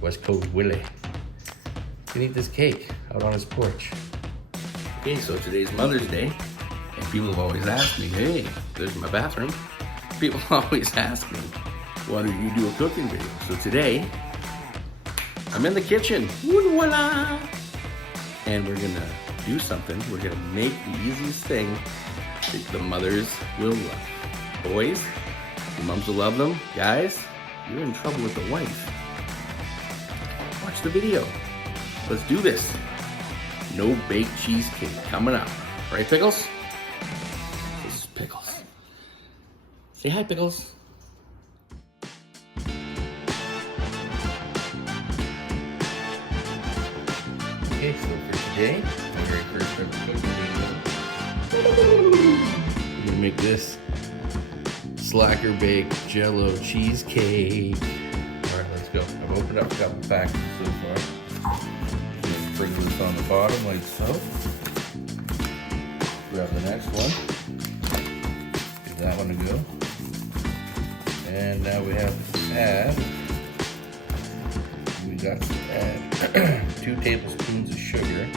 West Coast Willie. Can eat this cake out on his porch. Okay, so today's Mother's Day, and people have always asked me, hey, there's my bathroom. People always ask me, why don't you do a cooking video? So today, I'm in the kitchen. Voila! And we're gonna do something. We're gonna make the easiest thing that the mothers will love. Boys, your moms will love them. Guys, you're in trouble with the wife. Watch the video. Let's do this. No baked cheesecake coming up. Right, Pickles? This is Pickles. Say hi, Pickles. Okay, so for today, my very first ever cooking video, we're gonna make this slacker baked Jello cheesecake. All right, let's go. I've opened up a couple packages so far. Just sprinkle this on the bottom like so. Grab the next one. Give that one to go. And now we have to add. We got to add 2 tablespoons of sugar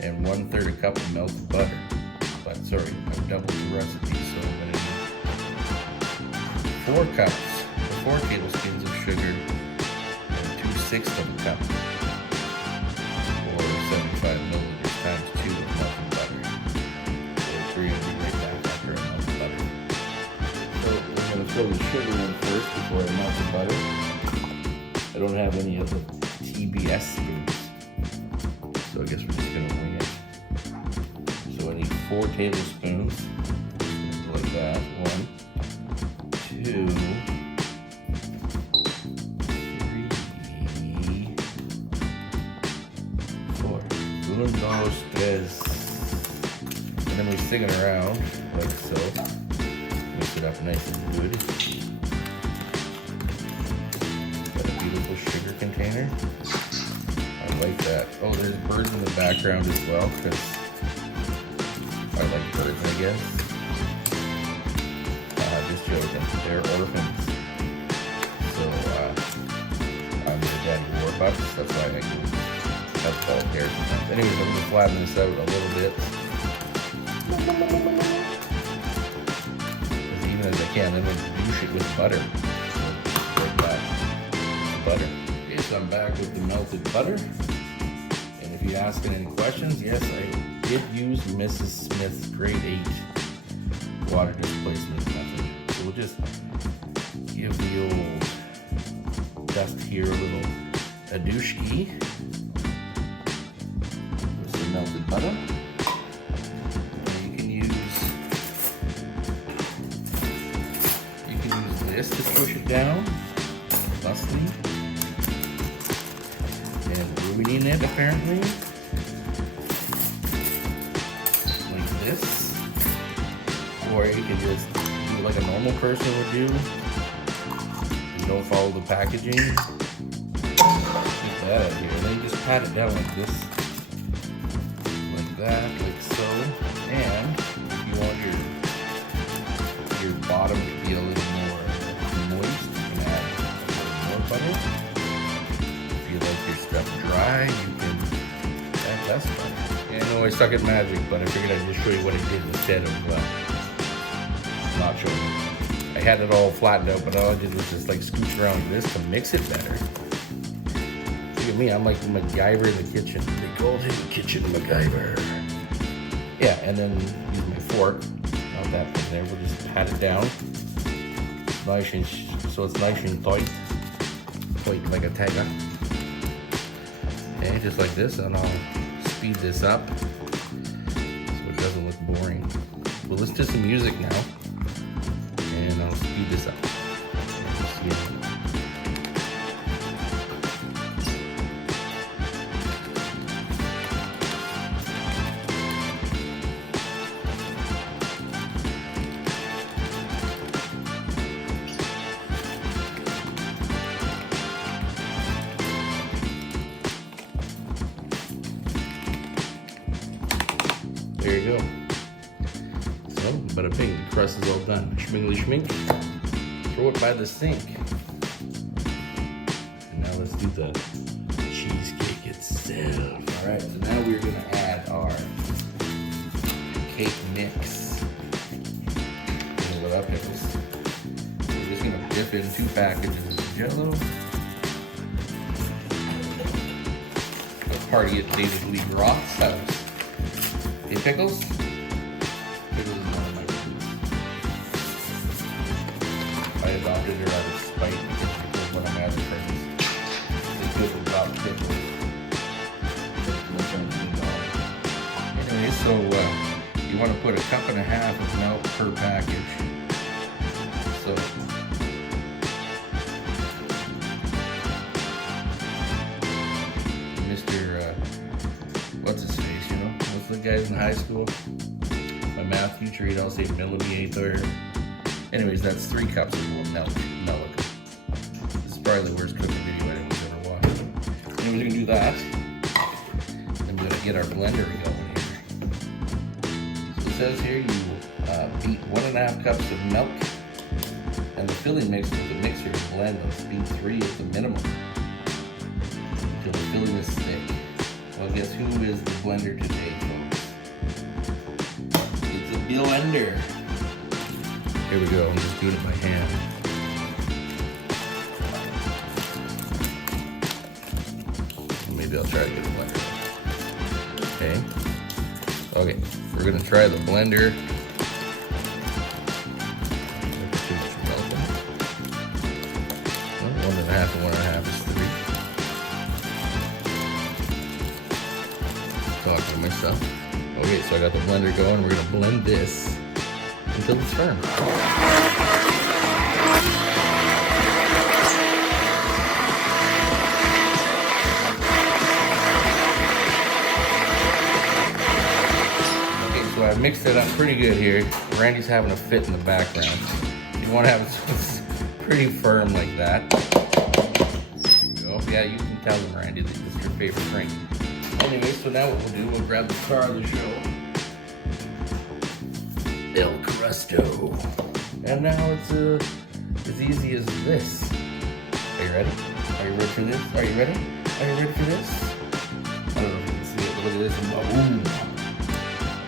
and 1/3 a cup of melted butter. But sorry, I've doubled the recipe, so I'm gonna need 4 cups, or 4 tablespoons of sugar and 2/6 of a cup, or 75 milliliters times 2 of melted butter. So we're gonna be right back after I melt the butter. So we're gonna throw the sugar in first before I melt the butter. I don't have any of the TBS spoons, so I guess we're just gonna wing it. So I need 4 tablespoons, like that. 1, 2, 3, 4. 1, 2, 3. And then we sing it around like so. Mix it up nice and good. Beautiful sugar container. I like that. Oh, there's birds in the background as well, because I like birds, I guess. Just joking. They're orphans. So, I'm their daddy warbucks. That's why I make them have bald hair sometimes. Anyways, I'm going to flatten this out a little bit. As even as I can. Then we'll douche it with butter. Like that. Butter. Okay, so I'm back with the melted butter. And if you're asking any questions, yes, I did use Mrs. Smith's grade 8 water displacement method. So we'll just give the old dust here a little adooshki with some melted butter. And you can use this to push it down, thusly. And ruining it apparently, like this, or you can just do like a normal person would do. You don't follow the packaging. Get that out of here. And then you just pat it down like this, like that, like so. And if you want your bottom to be a little more moist, you can add a little more butter. If you like your stuff dry, you can add less butter. And I know I suck at magic, but I figured I'd just show you what I did instead of not showing you. I had it all flattened out, but all I did was just like scooch around this to mix it better. Look at me, I'm like MacGyver in the kitchen. The golden kitchen MacGyver. Yeah, and then use my fork. Not that thing there. We'll just pat it down. Nice and so it's nice and tight. Tight like a tiger. Okay, just like this, and I'll speed this up so it doesn't look boring. We'll listen to some music now, and I'll speed this up. There you go. So, bada bing, the crust is all done. Schmingly schmink. Throw it by the sink. And now let's do do the cheesecake itself. All right, so now we're gonna add our cake mix without pickles. We're just gonna dip in 2 packages of Jell-O. A party at David Lee Roth's house. Hey, pickles? Pickles is one of my favorites. I adopted her out of spite because pickles when I'm at her friends. They people adopt pickles. Anyway, so you want to put 1.5 cups of milk per package. So Mr. What's his face, you know? What's the guys in high school? My math teacher, he'd all say millimeter. Anyways, that's 3 cups of milk. This is probably the worst cooking video anyone's ever watched. Anyways, we're gonna do that. And we're gonna get our blender going here. So it says here you beat 1.5 cups of milk, and the filling mix with the mixer is blend on speed 3 at the minimum until the filling is thick. Well, guess who is the blender today, folks? It's a blender. Here we go. I'm just doing it by hand. Maybe I'll try to get a blender. Okay, we're gonna try the blender. Too much milk in it. Well, 1.5 and 1.5 is 3. Talking to myself. Okay, so I got the blender going. We're gonna blend this until it's firm. Okay, so I mixed it up pretty good here. Randy's having a fit in the background. You want to have it so it's pretty firm like that. There you go. Yeah, you can tell them, Randy, that this is your favorite drink. Anyway, so now what we'll do, we'll grab the star of the show. El Crusto. And now it's as easy as this. Are you ready? Are you ready for this? Are you ready? Are you ready for this? I don't know if you can see it. Look at this. Ooh.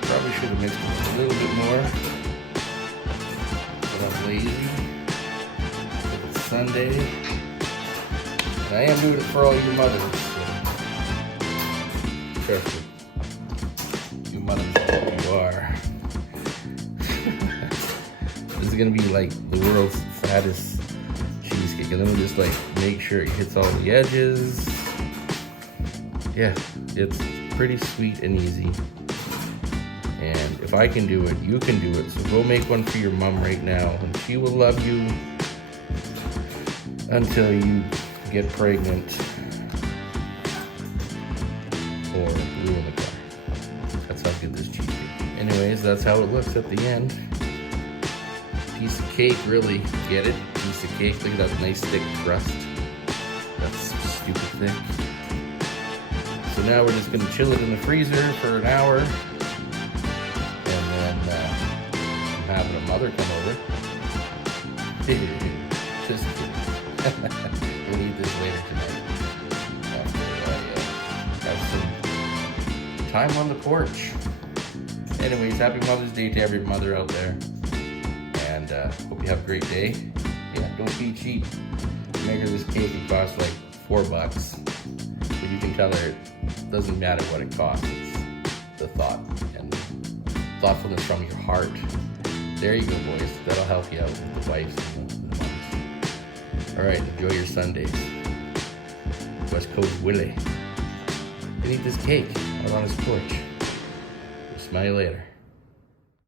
Probably should have mixed it a little bit more. But I'm lazy. It's Sunday. And I am doing it for all you mothers. So. Trust me. You mothers know who you are. This is gonna be like the world's fattest cheesecake, and then we'll just like make sure it hits all the edges. Yeah, it's pretty sweet and easy. And if I can do it, you can do it. So go make one for your mom right now, and she will love you until you get pregnant or ruin the car. That's how good this cheesecake. Anyways, that's how it looks at the end. Piece of cake, really, get it? Piece of cake, look at that nice thick crust. That's stupid thick. So now we're just gonna chill it in the freezer for an hour. And then I'm having a mother come over. Just kidding. We'll eat this later tonight. After I have some time on the porch. Anyways, happy Mother's Day to every mother out there. And hope you have a great day. Yeah, don't be cheap. Make this cake, it costs like $4. But you can tell her it doesn't matter what it costs. It's the thought and thoughtfulness from your heart. There you go, boys. That'll help you out with the wives and the moms. Alright, enjoy your Sundays. West Coast Willie. And eat this cake out on his porch. We'll smell you later.